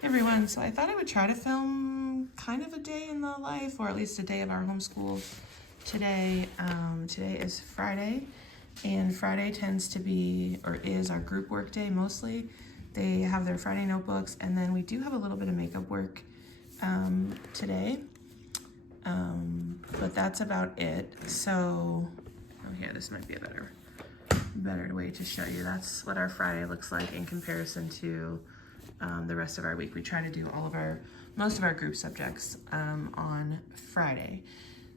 Hey everyone, so I thought I would try to film kind of a day in the life, or at least a day of our homeschool today. Today is Friday, and Friday tends to be, or is, our group work day mostly. They have their Friday notebooks, and then we do have a little bit of makeup work today, but that's about it. So, oh here, this might be a better way to show you. That's what our Friday looks like in comparison to the rest of our week. We try to do most of our group subjects on Friday.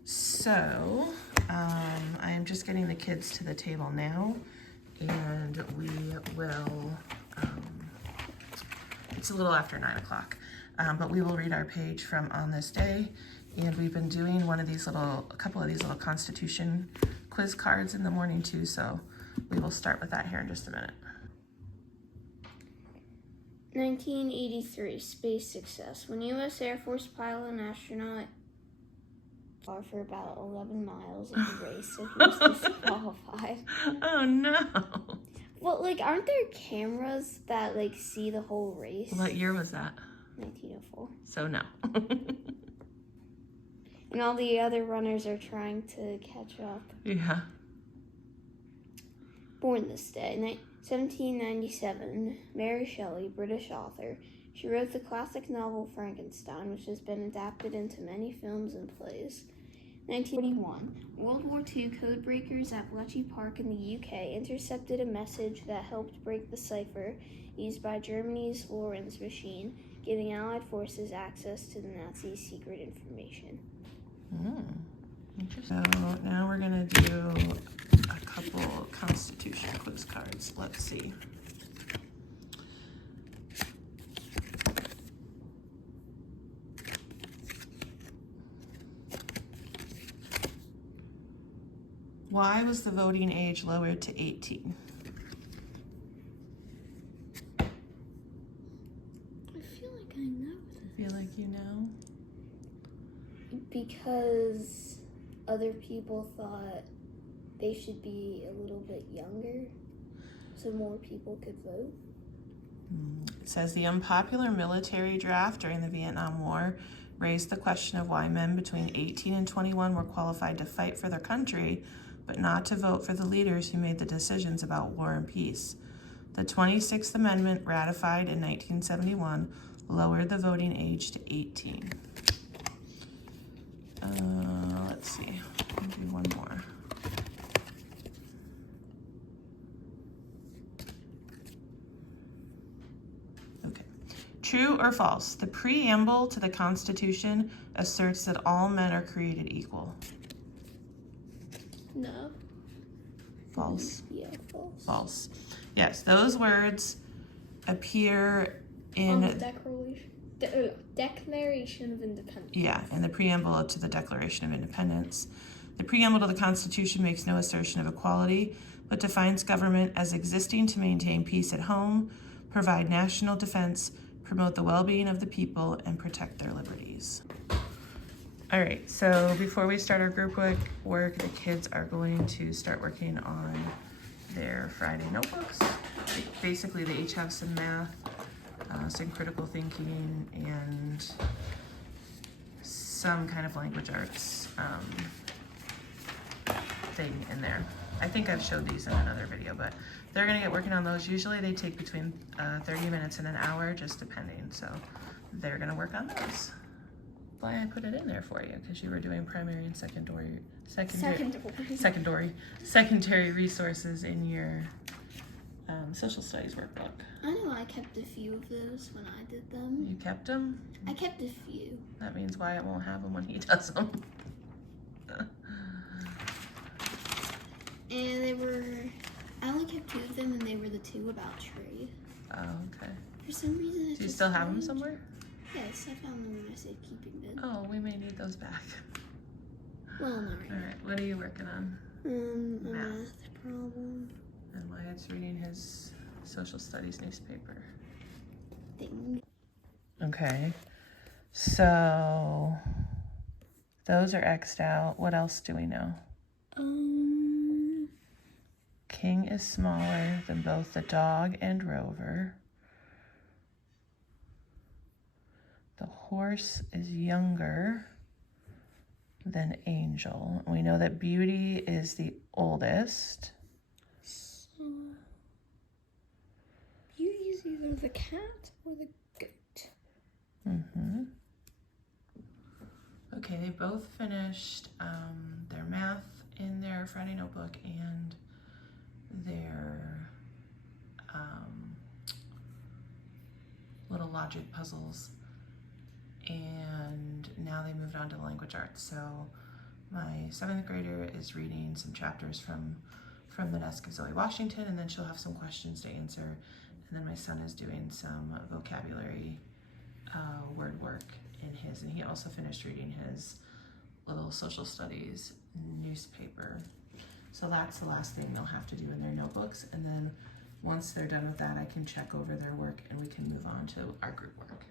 So I am just getting the kids to the table now, and we will, it's a little after 9 o'clock, but we will read our page from On This Day. And we've been doing a couple of these little Constitution quiz cards in the morning too, so we will start with that here in just a minute. 1983, space success. When U.S. Air Force pilot and astronaut for about 11 miles in the race, so he was disqualified. Oh no. Well, aren't there cameras that, see the whole race? What year was that? 1904. So no. And all the other runners are trying to catch up. Yeah. Born this day, 1797, Mary Shelley, British author. She wrote the classic novel Frankenstein, which has been adapted into many films and plays. 1941, World War II codebreakers at Bletchley Park in the UK intercepted a message that helped break the cipher used by Germany's Lorenz machine, giving Allied forces access to the Nazis' secret information. Interesting. So now we're going to do a couple Constitution quiz cards. Let's see. Why was the voting age lowered to 18? I feel like I know this. Feel like you know? Because other people thought they should be a little bit younger so more people could vote. It says the unpopular military draft during the Vietnam War raised the question of why men between 18 and 21 were qualified to fight for their country, but not to vote for the leaders who made the decisions about war and peace. The 26th Amendment, ratified in 1971, lowered the voting age to 18. Let's see, I'll do one more. Okay, true or false? The preamble to the Constitution asserts that all men are created equal. No. False? Yeah, false. False. Yes, those words appear in the Declaration of Independence. Yeah, in the preamble to the Declaration of Independence. The preamble to the Constitution makes no assertion of equality, but defines government as existing to maintain peace at home, provide national defense, promote the well-being of the people, and protect their liberties. All right, so before we start our group work, the kids are going to start working on their Friday notebooks. Basically, they each have some math, some critical thinking, and some kind of language arts thing in there. I think I've showed these in another video, but they're gonna get working on those. Usually they take between 30 minutes and an hour, just depending. So they're gonna work on those. Why I put it in there for you, because you were doing primary and secondary resources in your social studies workbook. I know I kept a few of those when I did them. You kept them? I kept a few. That means Wyatt won't have them when he does them. And I only kept 2 of them, and they were the 2 about trade. Oh, okay. For some reason, Do you still have them somewhere? Yes, I found them when I said keeping them. Oh, we may need those back. Well, not right. All right, what are you working on? A math problem. And Wyatt's reading his social studies newspaper. Thing. Okay, so those are X'd out. What else do we know? King is smaller than both the dog and Rover. course, is younger than Angel. We know that Beauty is the oldest. So, Beauty's either the cat or the goat. Mm-hmm. Okay, they both finished their math in their Friday notebook and their little logic puzzles, and now they moved on to the language arts. So my 7th grader is reading some chapters from the desk of Zoe Washington, and then she'll have some questions to answer, and then my son is doing some vocabulary word work in his, and he also finished reading his little social studies newspaper. So that's the last thing they'll have to do in their notebooks, and then once they're done with that, I can check over their work and we can move on to our group work.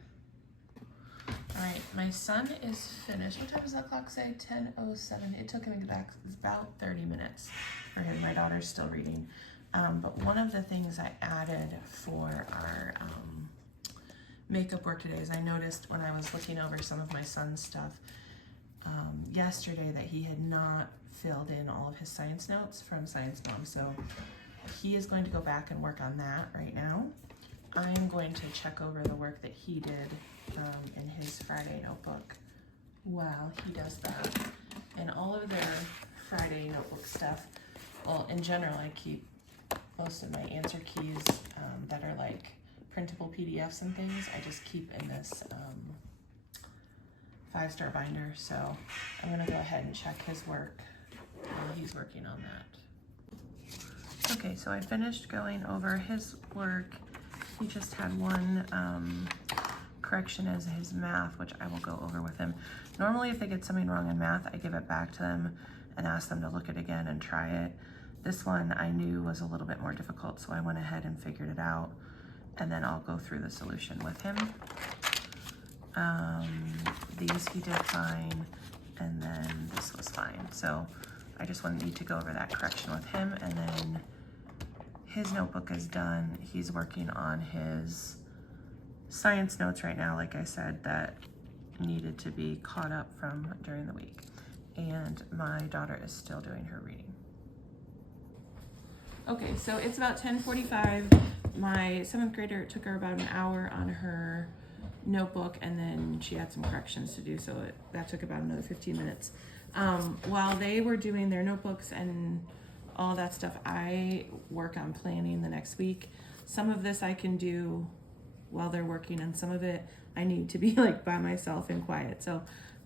All right, my son is finished. What time does that clock say? 10:07. It took him about 30 minutes for him. My daughter's still reading. But one of the things I added for our makeup work today is I noticed when I was looking over some of my son's stuff yesterday that he had not filled in all of his science notes from Science Mom. So he is going to go back and work on that right now. I'm going to check over the work that he did in his Friday notebook while he does that. And all of their Friday notebook stuff, well, in general, I keep most of my answer keys that are like printable PDFs and things, I just keep in this 5-star binder. So I'm gonna go ahead and check his work while he's working on that. Okay, so I finished going over his work. He just had one correction as his math, which I will go over with him. Normally, if they get something wrong in math, I give it back to them and ask them to look at it again and try it. This one I knew was a little bit more difficult, so I went ahead and figured it out, and then I'll go through the solution with him. These he did fine, and then this was fine. So I just need to go over that correction with him, and then his notebook is done. He's working on his science notes right now, like I said, that needed to be caught up from during the week. And my daughter is still doing her reading. Okay, so it's about 10:45. My 7th grader, it took her about an hour on her notebook, and then she had some corrections to do, so that took about another 15 minutes. While they were doing their notebooks and all that stuff, I work on planning the next week. Some of this I can do while they're working, and some of it I need to be like by myself and quiet. So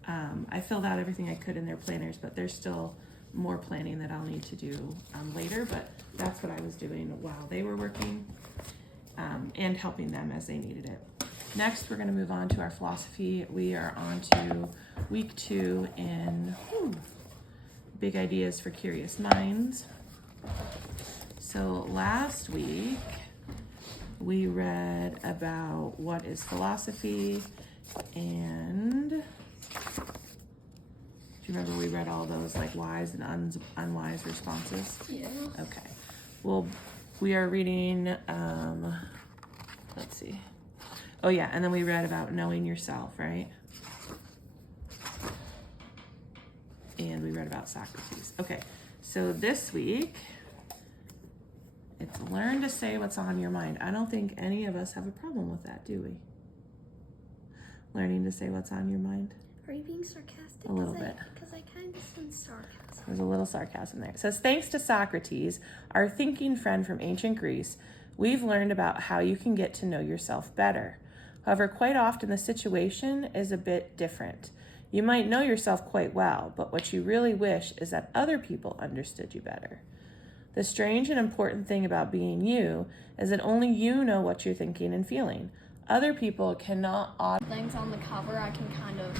I filled out everything I could in their planners, but there's still more planning that I'll need to do later, but that's what I was doing while they were working and helping them as they needed it. Next, we're going to move on to our philosophy. We are on to week 2 in Big Ideas for Curious Minds. So last week, we read about what is philosophy, and do you remember we read all those like wise and unwise responses? Yeah. Okay. Well, we are reading, let's see. Oh yeah, and then we read about knowing yourself, right? And we read about Socrates. Okay, so this week, it's learn to say what's on your mind. I don't think any of us have a problem with that, do we? Learning to say what's on your mind. Are you being sarcastic? A little bit. Because I kind of sense sarcasm. There's a little sarcasm there. It says, thanks to Socrates, our thinking friend from ancient Greece, we've learned about how you can get to know yourself better. However, quite often the situation is a bit different. You might know yourself quite well, but what you really wish is that other people understood you better. The strange and important thing about being you is that only you know what you're thinking and feeling. Other people cannot Things on the cover, I can kind of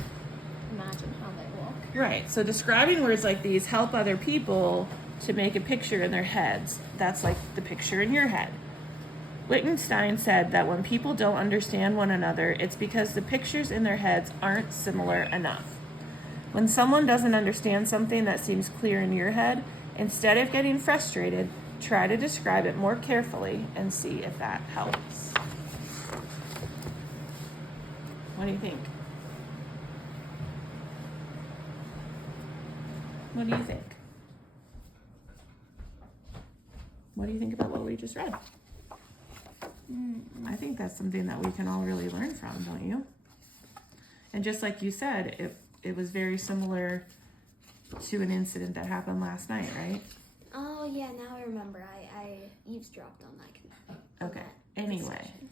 imagine how they look. Right, so describing words like these help other people to make a picture in their heads. That's like the picture in your head. Wittgenstein said that when people don't understand one another, it's because the pictures in their heads aren't similar enough. When someone doesn't understand something that seems clear in your head, instead of getting frustrated, try to describe it more carefully and see if that helps. What do you think? What do you think? What do you think about what we just read? I think that's something that we can all really learn from, don't you? And just like you said, it was very similar to an incident that happened last night, right? Oh yeah, now I remember. I eavesdropped on that. Okay. Anyway. Discussion.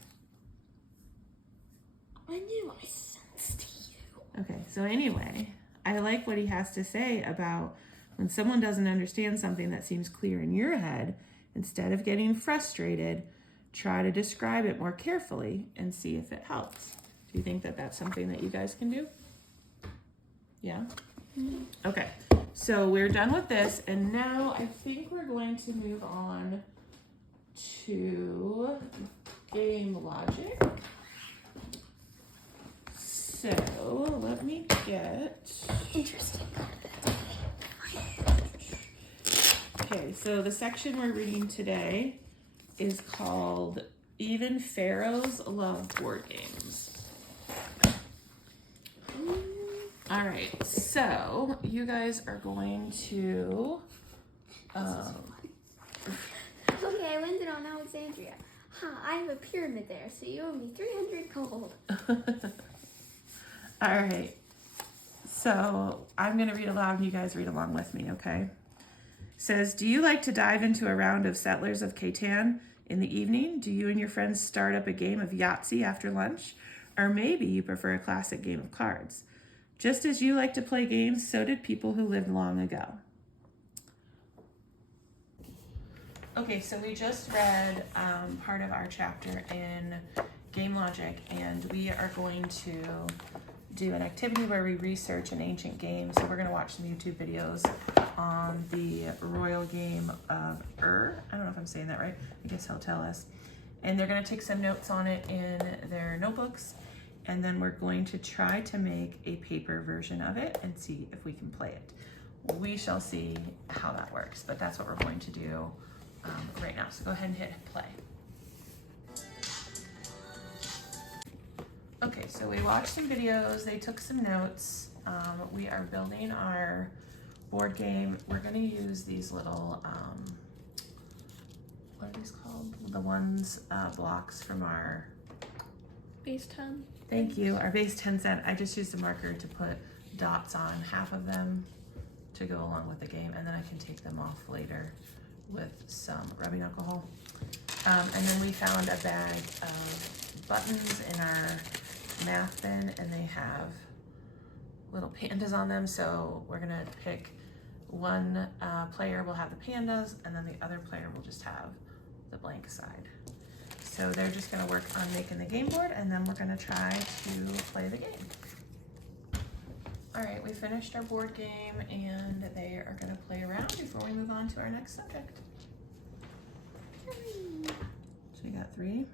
I knew I sensed you. Okay. So anyway, I like what he has to say about when someone doesn't understand something that seems clear in your head, instead of getting frustrated, try to describe it more carefully and see if it helps. Do you think that that's something that you guys can do? Yeah? Okay, so we're done with this, and now I think we're going to move on to game logic. So let me get... Interesting. Okay, so the section we're reading today is called Even Pharaohs Love Board Games. All right, so you guys are going to... Okay, I landed on Alexandria. I have a pyramid there, so you owe me 300 gold. All right, so I'm going to read aloud and you guys read along with me, okay? It says, do you like to dive into a round of Settlers of Catan in the evening? Do you and your friends start up a game of Yahtzee after lunch? Or maybe you prefer a classic game of cards. Just as you like to play games, so did people who lived long ago. Okay, so we just read part of our chapter in Game Logic, and we are going to do an activity where we research an ancient game. So we're going to watch some YouTube videos on the royal game of Ur. I don't know if I'm saying that right. I guess he'll tell us. And they're going to take some notes on it in their notebooks. And then we're going to try to make a paper version of it and see if we can play it. We shall see how that works, but that's what we're going to do right now. So go ahead and hit play. Okay, so we watched some videos, they took some notes. We are building our board game. We're gonna use these little, what are these called? The ones, blocks from our... Base 10. Thank you, our base 10 cent. I just used a marker to put dots on half of them to go along with the game, and then I can take them off later with some rubbing alcohol. And then we found a bag of buttons in our math bin, and they have little pandas on them, so we're gonna pick one player will have the pandas, and then the other player will just have the blank side. So they're just gonna work on making the game board, and then we're gonna try to play the game. All right, we finished our board game, and they are gonna play around before we move on to our next subject. So you got 3.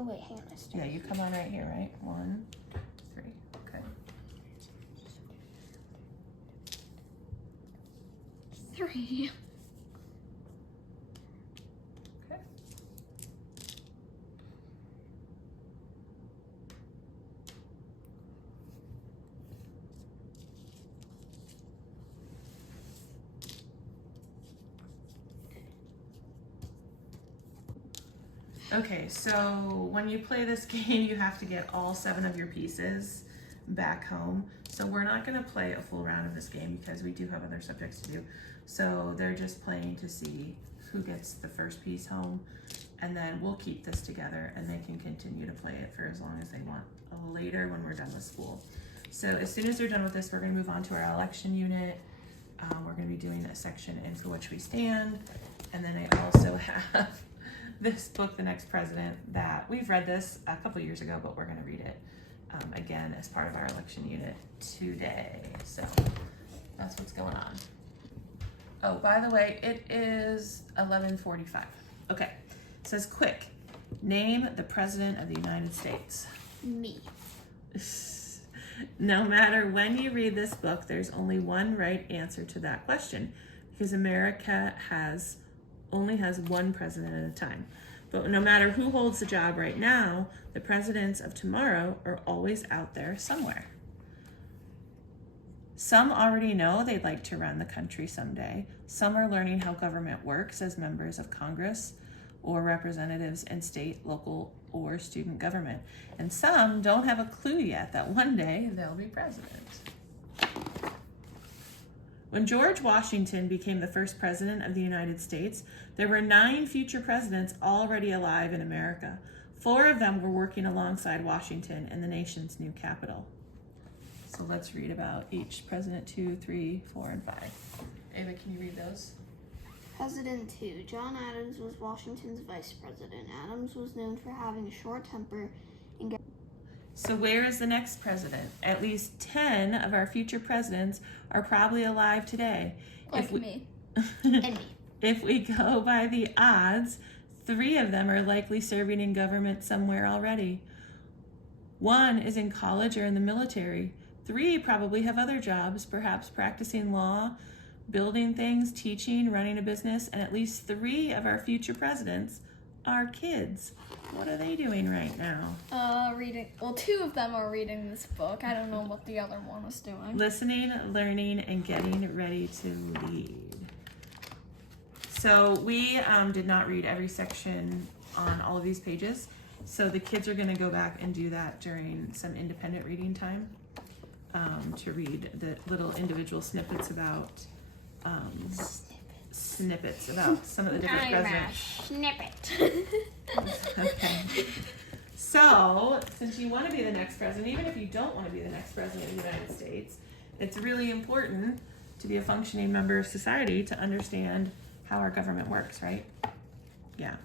Oh wait, hang on. Yeah, you come on right here, right? 1, 3, okay. 3. Okay. Okay, so when you play this game, you have to get all 7 of your pieces back home. So we're not gonna play a full round of this game because we do have other subjects to do. So they're just playing to see who gets the first piece home, and then we'll keep this together and they can continue to play it for as long as they want later when we're done with school. So as soon as they're done with this, we're gonna move on to our election unit. We're gonna be doing a section in For Which We Stand. And then I also have this book, The Next President, that we've read this a couple years ago, but we're gonna read it again as part of our election unit today. So that's what's going on. Oh, by the way, it is 11:45. Okay, it says quick, name the President of the United States. Me. No matter when you read this book, there's only one right answer to that question, because America only has one president at a time. But no matter who holds the job right now, the presidents of tomorrow are always out there somewhere. Some already know they'd like to run the country someday. Some are learning how government works as members of Congress or representatives in state, local, or student government. And some don't have a clue yet that one day they'll be president. When George Washington became the first president of the United States, there were 9 future presidents already alive in America. 4 of them were working alongside Washington in the nation's new capital. So let's read about each president, 2, 3, 4, and 5. Ava, can you read those? President 2. John Adams was Washington's vice president. Adams was known for having a short temper and So where is the next president? At least 10 of our future presidents are probably alive today. Like me. and me. If we go by the odds, 3 of them are likely serving in government somewhere already. 1 is in college or in the military. 3 probably have other jobs, perhaps practicing law, building things, teaching, running a business, and at least 3 of our future presidents are kids. What are they doing right now? Reading. Well, 2 of them are reading this book. I don't know what the other one was doing. Listening, learning, and getting ready to lead. So we did not read every section on all of these pages. So the kids are going to go back and do that during some independent reading time to read the little individual snippets about some of the different presidents. Snippet. Okay. So, since you want to be the next president, even if you don't want to be the next president of the United States, it's really important to be a functioning member of society to understand how our government works, right? Yeah.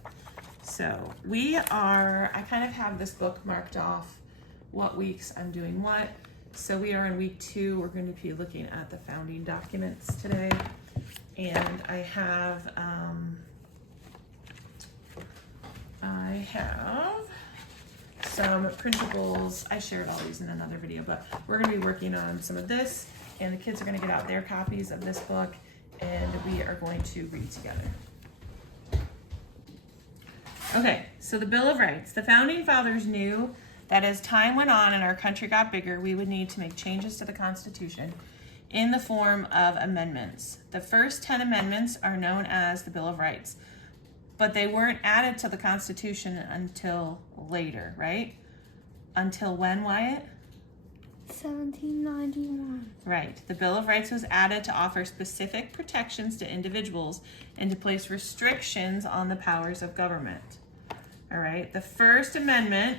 So, I kind of have this book marked off what weeks I'm doing what. So, we are in week 2. We're going to be looking at the founding documents today. And I have some printables. I shared all these in another video, but we're going to be working on some of this, and the kids are going to get out their copies of this book, and we are going to read together. Okay, so the Bill of Rights. The Founding Fathers knew that as time went on and our country got bigger, we would need to make changes to the Constitution in the form of amendments. The first 10 amendments are known as the Bill of Rights, but they weren't added to the Constitution until later, right? Until when, Wyatt? 1791. Right. The Bill of Rights was added to offer specific protections to individuals and to place restrictions on the powers of government. All right. The First Amendment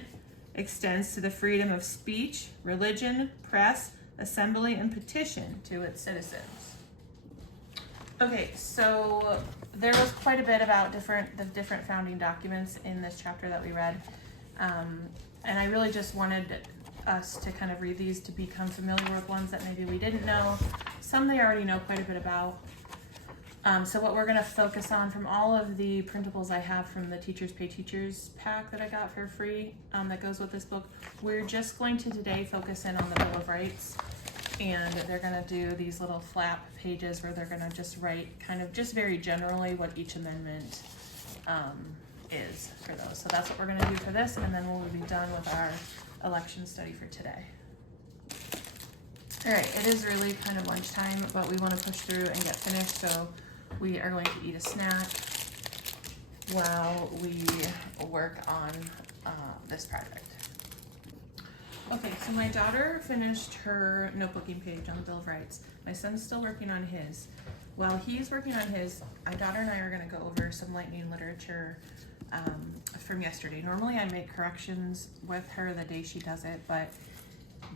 extends to the freedom of speech, religion, press, assembly, and petition to its citizens. Okay, so there was quite a bit about the different founding documents in this chapter that we read, and I really just wanted us to kind of read these to become familiar with ones that maybe we didn't know. Some they already know quite a bit about. So what we're going to focus on from all of the printables I have from the Teachers Pay Teachers pack that I got for free that goes with this book, we're just going to today focus in on the Bill of Rights. And they're going to do these little flap pages where they're going to just write kind of just very generally what each amendment is for those. So that's what we're going to do for this, and then we'll be done with our election study for today. All right, it is really kind of lunchtime, but we want to push through and get finished, so we are going to eat a snack while we work on this project. Okay, so my daughter finished her notebooking page on the Bill of Rights. My son's still working on his. While he's working on his, my daughter and I are going to go over some lightning literature from yesterday. Normally I make corrections with her the day she does it, but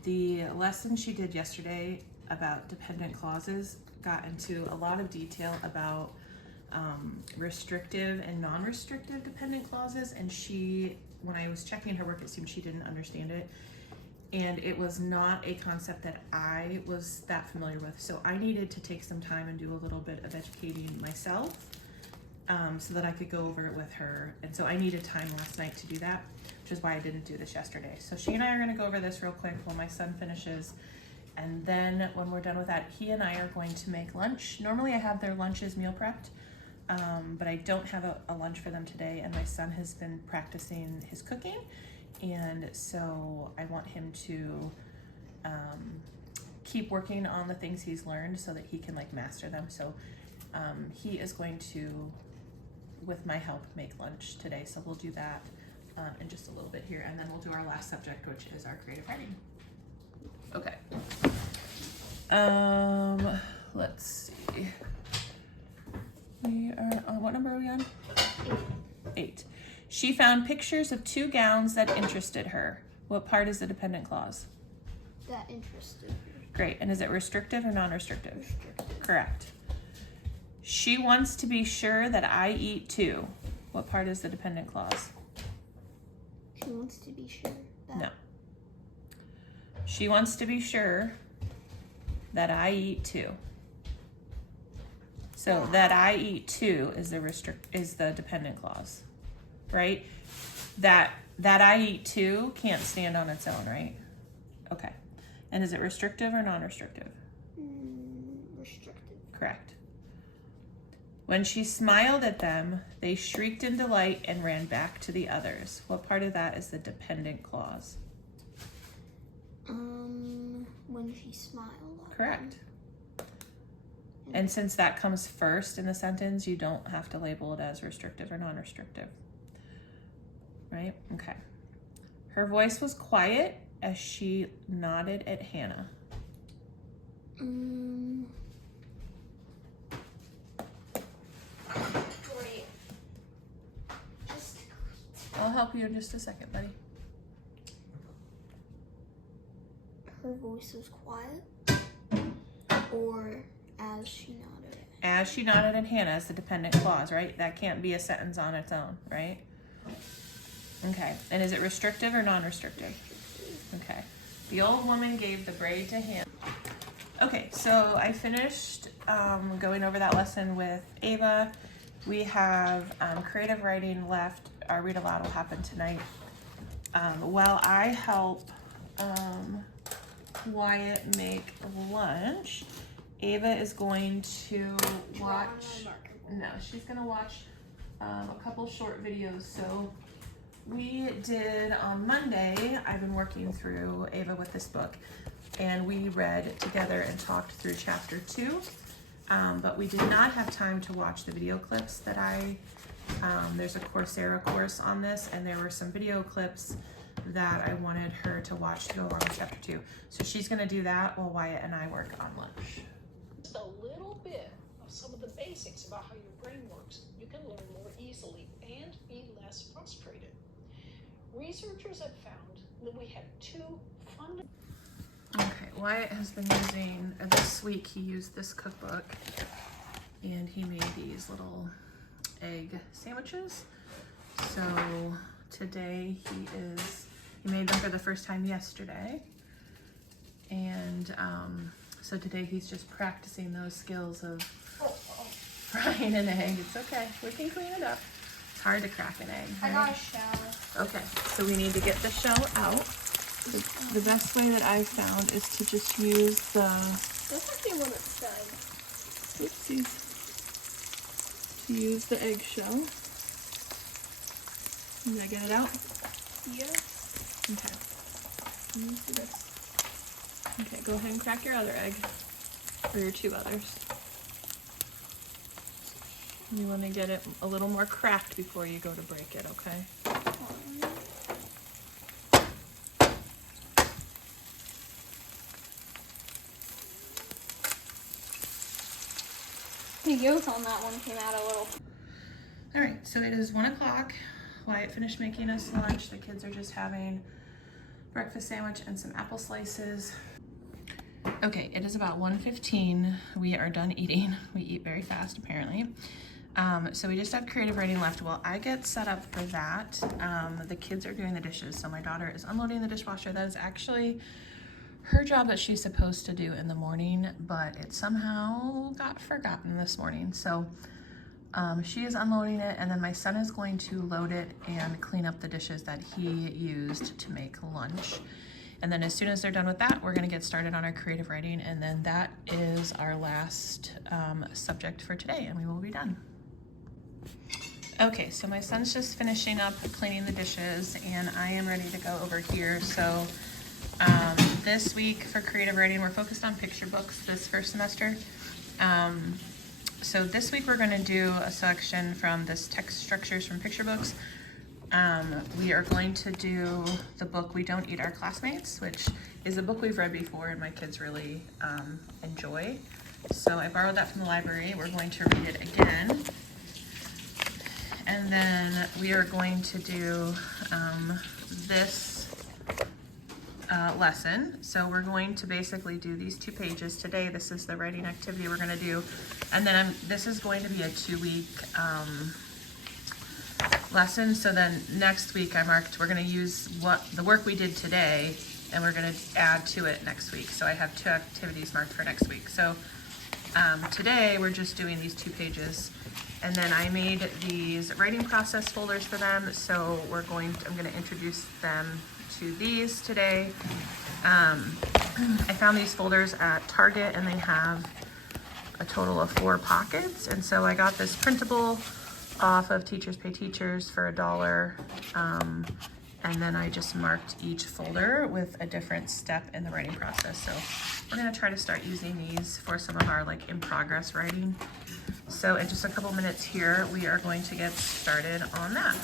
the lesson she did yesterday about dependent clauses got into a lot of detail about restrictive and non-restrictive dependent clauses, and when I was checking her work, it seemed she didn't understand it. And it was not a concept that I was that familiar with. So I needed to take some time and do a little bit of educating myself so that I could go over it with her. And so I needed time last night to do that, which is why I didn't do this yesterday. So she and I are gonna go over this real quick while my son finishes. And then when we're done with that, he and I are going to make lunch. Normally I have their lunches meal prepped, but I don't have a lunch for them today. And my son has been practicing his cooking. And so I want him to keep working on the things he's learned so that he can like master them. So he is going to, with my help, make lunch today. So we'll do that in just a little bit here, and then we'll do our last subject, which is our creative writing. Okay. Let's see. We are on, what number are we on? 8. She found pictures of 2 gowns that interested her. What part is the dependent clause? That interested me. Great. And is it restrictive or non-restrictive? Restricted. Correct. She wants to be sure that I eat too. What part is the dependent clause? She wants to be sure that. No. She wants to be sure that I eat too. So that I eat too is the dependent clause, right? That I eat too can't stand on its own, right? Okay. And is it restrictive or non-restrictive? Restrictive. Correct. When she smiled at them, they shrieked in delight and ran back to the others. What part of that is the dependent clause? When she smiled at Correct. them. And since that comes first in the sentence, you don't have to label it as restrictive or non-restrictive. Right? Okay. Her voice was quiet as she nodded at Hannah. Great. Just I'll help you in just a second, buddy. her voice was quiet, or as she nodded at As she nodded at Hannah is the dependent clause, right? That can't be a sentence on its own, right? Okay. And is it restrictive or non-restrictive? Okay. The old woman gave the braid to Hannah. Okay, so I finished going over that lesson with Ava. We have creative writing left. Our read aloud will happen tonight. While I help Wyatt make lunch, Ava is going to watch. No, she's gonna watch a couple short videos. So we did on Monday. I've been working through Ava with this book, and we read together and talked through chapter 2. But we did not have time to watch the video clips that there's a Coursera course on this, and there were some video clips that I wanted her to watch to go along with chapter 2. So she's gonna do that while Wyatt and I work on lunch. Just a little bit of some of the basics about how your brain works, you can learn more easily and be less frustrated. Researchers have found that we have 2 fundamental. Okay, Wyatt has been using, this week he used this cookbook, and he made these little egg sandwiches. So today he made them for the first time yesterday. And so today he's just practicing those skills of frying an egg. It's okay, we can clean it up. It's hard to crack an egg. I Right? got a shell. Okay, so we need to get the shell out. The best way that I've found is to just use the, This might be one that's done. oopsies, to use the eggshell. Did I get it out? Yes. Okay. Use this. Okay, go ahead and crack your other egg, or your 2 others. You want to get it a little more cracked before you go to break it, okay? The yolk on that one came out a little. All right, so it is 1 o'clock. Wyatt finished making us lunch. The kids are just having breakfast sandwich and some apple slices. Okay, it is about 1:15. We are done eating. We eat very fast, apparently. So we just have creative writing left. Well, I get set up for that. The kids are doing the dishes. So my daughter is unloading the dishwasher. That is actually her job that she's supposed to do in the morning, but it somehow got forgotten this morning. So she is unloading it, and then my son is going to load it and clean up the dishes that he used to make lunch. And then as soon as they're done with that, we're gonna get started on our creative writing, and then that is our last subject for today, and we will be done. Okay, so my son's just finishing up cleaning the dishes, and I am ready to go over here. So this week for creative writing, we're focused on picture books this first semester. So this week we're going to do a selection from this text structures from picture books. We are going to do the book We Don't Eat Our Classmates, which is a book we've read before and my kids really enjoy. So I borrowed that from the library. We're going to read it again. And then we are going to do this lesson. So we're going to basically do these 2 pages today. This is the writing activity we're going to do. And then this is going to be a 2-week lesson. So then next week I marked, we're going to use the work we did today and we're going to add to it next week. So I have 2 activities marked for next week. So today we're just doing these 2 pages. And then I made these writing process folders for them. So I'm going to introduce them to these today. I found these folders at Target and they have a total of 4 pockets. And so I got this printable off of Teachers Pay Teachers for $1. And then I just marked each folder with a different step in the writing process. So we're gonna try to start using these for some of our in progress writing. So in just a couple minutes here, we are going to get started on that.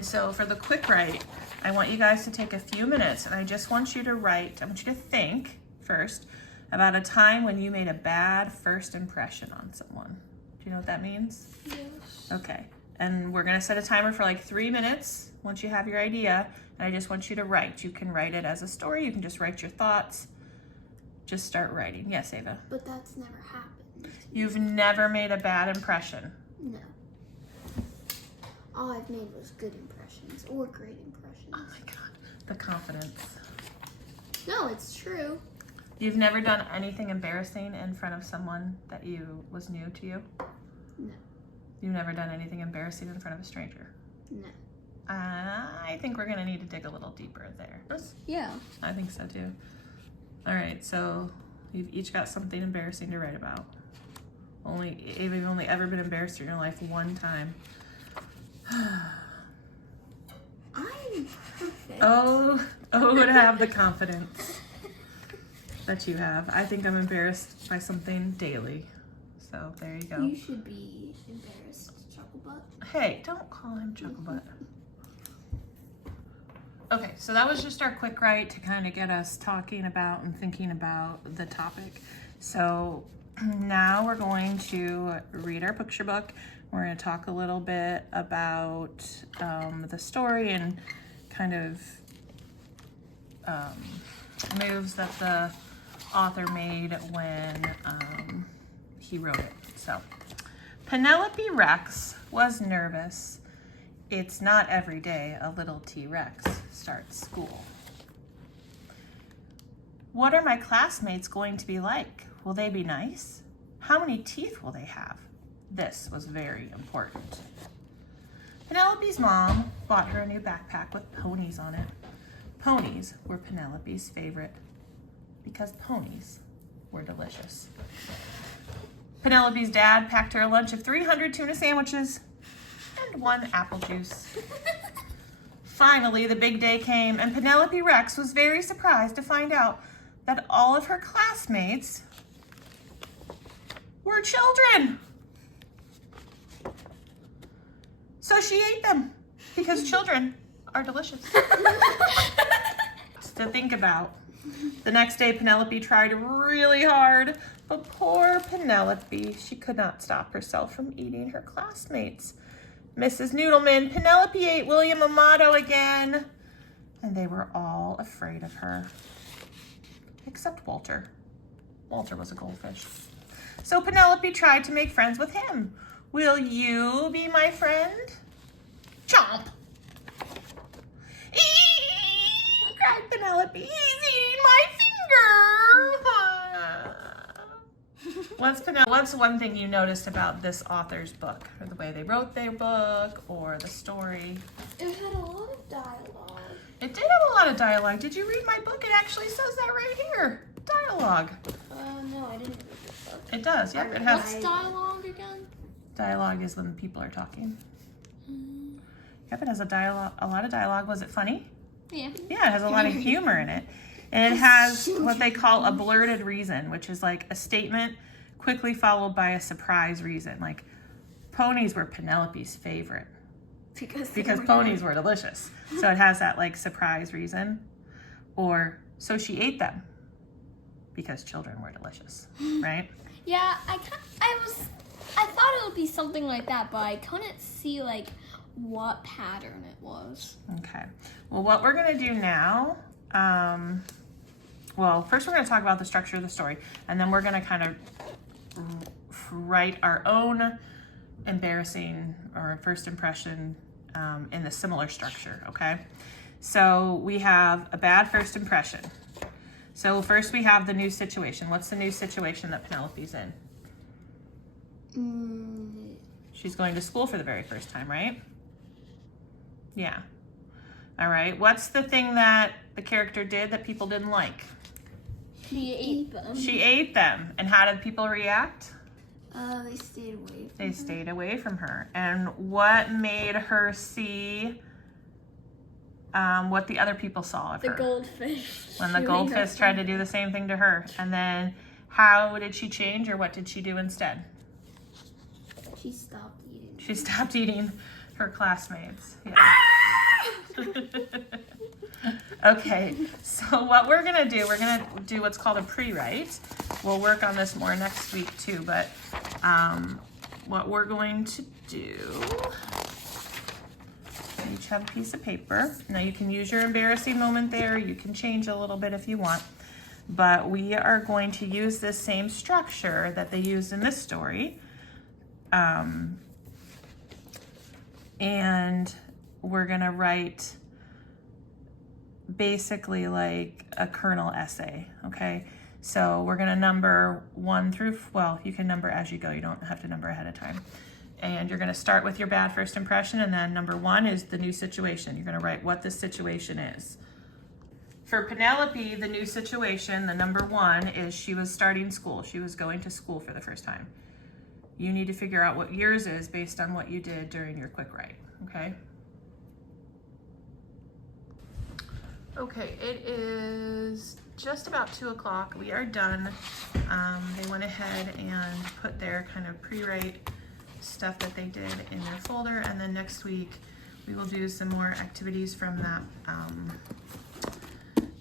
So for the quick write, I want you guys to take a few minutes and I just want you to write, I want you to think first about a time when you made a bad first impression on someone. Do you know what that means? Yes. Okay, and we're gonna set a timer for 3 minutes once you have your idea, and I just want you to write. You can write it as a story, you can just write your thoughts. Just start writing. Yes, Ava? But that's never happened. You've never made a bad impression. No. All I've made was good impressions or great impressions. Oh my God, the confidence. No, it's true. You've never done anything embarrassing in front of someone that was new to you? No. You've never done anything embarrassing in front of a stranger? No. I think we're gonna need to dig a little deeper there. Yeah. I think so too. All right, so you've each got something embarrassing to write about. Ava, you've only ever been embarrassed in your life 1 time. I'm perfect. Oh, to have the confidence that you have. I think I'm embarrassed by something daily. So there you go. You should be embarrassed, Chucklebutt. Hey, don't call him Chucklebutt. Okay, so that was just our quick write to kind of get us talking about and thinking about the topic. So now we're going to read our picture book. We're going to talk a little bit about the story and kind of moves that the author made when he wrote it. So Penelope Rex was nervous. It's not every day a little T-Rex starts school. What are my classmates going to be like? Will they be nice? How many teeth will they have? This was very important. Penelope's mom bought her a new backpack with ponies on it. Ponies were Penelope's favorite because ponies were delicious. Penelope's dad packed her a lunch of 300 tuna sandwiches and 1 apple juice. Finally, the big day came, and Penelope Rex was very surprised to find out that all of her classmates were children. So she ate them because children are delicious. To think about. The next day, Penelope tried really hard, but poor Penelope, she could not stop herself from eating her classmates. Mrs. Noodleman, Penelope ate William Amato again, and they were all afraid of her. Except Walter. Walter was a goldfish. So Penelope tried to make friends with him. Will you be my friend? Chomp! Eee! Cried Penelope. He's eating my finger! What's one thing you noticed about this author's book? Or the way they wrote their book, or the story? It had a lot of dialogue. It did have a lot of dialogue. Did you read my book? It actually says that right here. Dialogue. No, I didn't read this book. It does, yep. It What's has dialogue again? dialogue is when people are talking. Yep, it has a lot of dialogue. Was it funny? Yeah. Yeah, it has a lot of humor in it. And it has what they call a blurted reason, which is like a statement quickly followed by a surprise reason. Like, ponies were Penelope's favorite because ponies were delicious. So it has that like surprise reason. Or, so she ate them because children were delicious, right? Yeah, I thought it would be something like that, but I couldn't see like what pattern it was. Okay. Well, what we're gonna do now, well, first we're gonna talk about the structure of the story, and then we're gonna kind of write our own embarrassing or first impression in the similar structure, okay? So we have a bad first impression. So first we have the new situation. What's the new situation that Penelope's in? She's going to school for the very first time, right? Yeah. All right. What's the thing that the character did that people didn't like? She ate them. She ate them. And how did people react? They stayed away. They stayed away from her. And what made her see what the other people saw of her? The goldfish. When the goldfish tried to do the same thing to her. And then how did she change, or what did she do instead? She stopped eating. She stopped eating her classmates. Yeah. Okay, so what we're gonna do what's called a pre-write. We'll work on this more next week too, but what we're going to do, you each have a piece of paper. Now you can use your embarrassing moment there. You can change a little bit if you want, but we are going to use this same structure that they used in this story. And we're gonna write basically like a kernel essay, okay? So we're gonna number 1 through, well, you can number as you go, you don't have to number ahead of time. And you're gonna start with your bad first impression, and then number 1 is the new situation. You're gonna write what the situation is. For Penelope, the new situation, the number 1 is she was starting school. She was going to school for the first time. You need to figure out what yours is based on what you did during your quick write, okay? Okay, it is just about 2 o'clock. We are done. They went ahead and put their kind of pre-write stuff that they did in their folder, and then next week we will do some more activities from that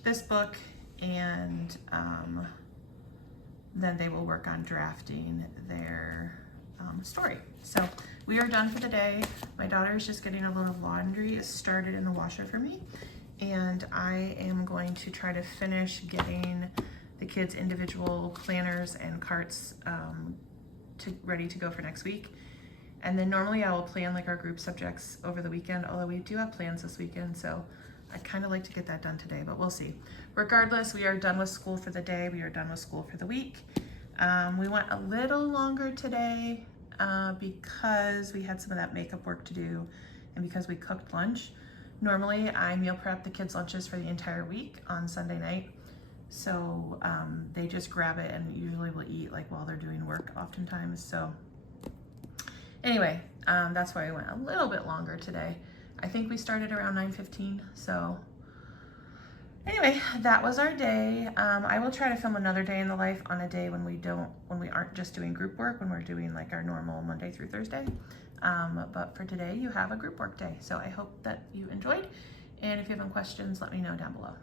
this book, and then they will work on drafting their story. So we are done for the day. My daughter is just getting a load of laundry started in the washer for me, and I am going to try to finish getting the kids' individual planners and carts ready to go for next week. And then normally I will plan like our group subjects over the weekend, although we do have plans this weekend, so I'd kind of like to get that done today, but we'll see. Regardless, we are done with school for the day. We are done with school for the week. We went a little longer today because we had some of that makeup work to do, and because we cooked lunch. Normally I meal prep the kids' lunches for the entire week on Sunday night, so they just grab it and usually will eat like while they're doing work oftentimes. So anyway, that's why we went a little bit longer today. I think we started around 9:15, so anyway, that was our day. I will try to film another day in the life on a day when we aren't just doing group work, when we're doing like our normal Monday through Thursday. But for today, you have a group work day. So I hope that you enjoyed. And if you have any questions, let me know down below.